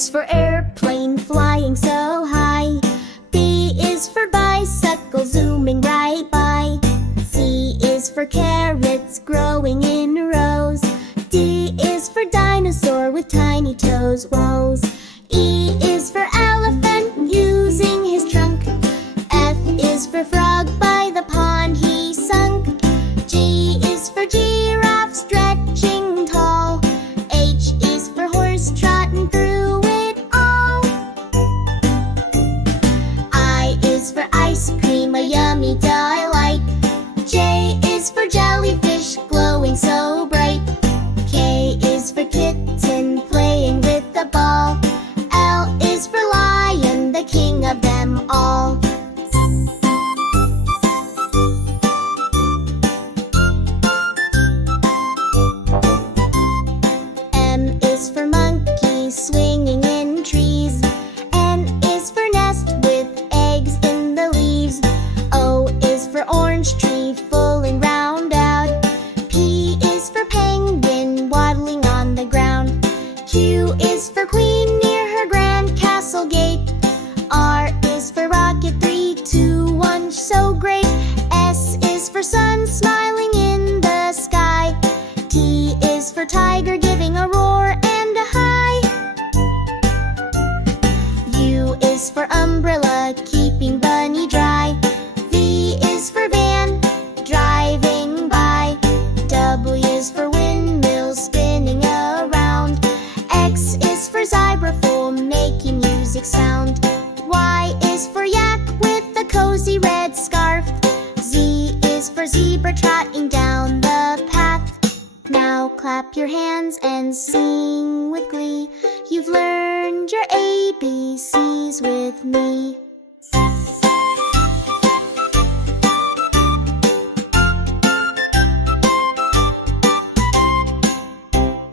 is for airplane flying so high. B is for bicycle zooming right by. C is for carrots growing in rows. D is for dinosaur with tiny toes. Woes. E is for elephant using his trunk. F is for frog by the pond he sunk. G is for giraffe stretching tall. H is for horse trotting through it all. I is for ice cream, a yummy delight. J is for jellyfish glowing so bright. K is for kitten playing with the ball. L is for lion, the king of them all. M is for monkey swinging in trees. N is for nest with eggs in the leaves. O is for orange tree full and round out. P is for penguin waddling on the ground. Q is for queen near her grand castle gate. R is for rocket, 3, 2, 1, so great. S is for sun smiling in the sky. T is for tiger giving a roar and a hi. U is for umbrella keeping bunny dry. V is for van driving by. W is for windmill spinning around. X is for xylophone making music sound. Y is for yak with a cozy red scarf. Z is for zebra trotting down the path. Now clap your hands and sing with glee. You've learned your ABCs with me.